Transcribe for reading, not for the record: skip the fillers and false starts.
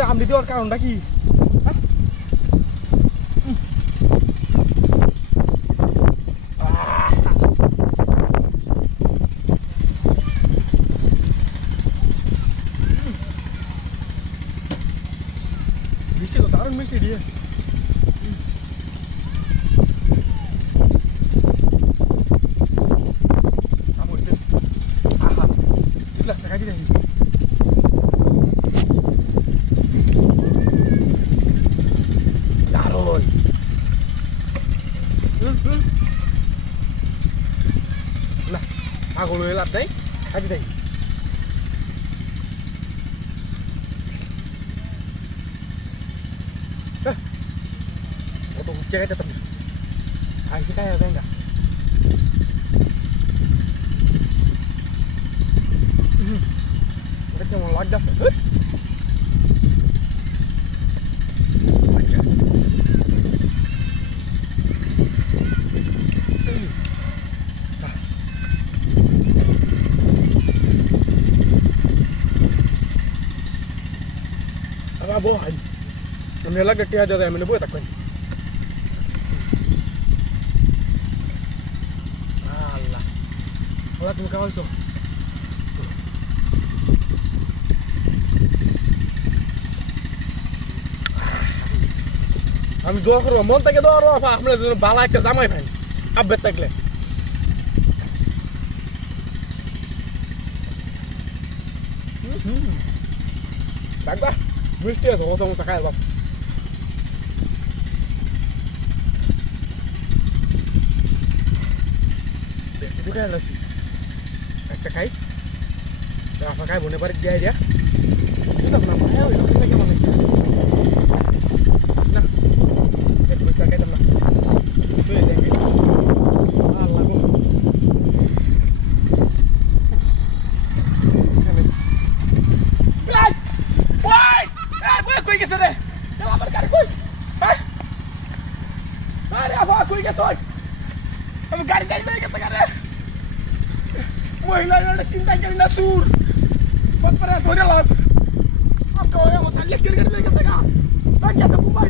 এটা আমলি দেওয়ার কারণটা কি? মিষ্টি তো দারুণ মিষ্টি দিয়ে খাইতে দেখি দারুণ না পাগল হয়ে লাভ নাই খাইতে দেখি কত উচ্চে খাইতে তুমি আইসি খাই দেয় না এটা কেমন লাগতেছে bohan namanya lagi dia ada yang menebu tak kan Allah olah tu kawan so আমি দোয়া করব মন থেকে দোয়া করব আমরা যেন ভালো একটা জামাই পাই আব্বে থাকলে থাকবা মিষ্টি আছে ও সমস্যা খাই বাপ একটু খাই লাসি একটা খাই আপা খাই বনে বাড়ি দিয়ে দিয়া বুঝলাম না ভাই ওই লোকের লাগে মনে না একটু পয়সা খাইতাম না তুই যাবি আল্লাহ গো কই গেছে রে আমার গাড়ি কই আরে আবা কই গেছ আমি গাড়ি নিয়ে গেছে গাড়ি মহিলারা চিন্তা করি না সুর কত পরে ধরে লাগ আপ কই মশাল লেট করে গেছে গা গেছে মুম্বাই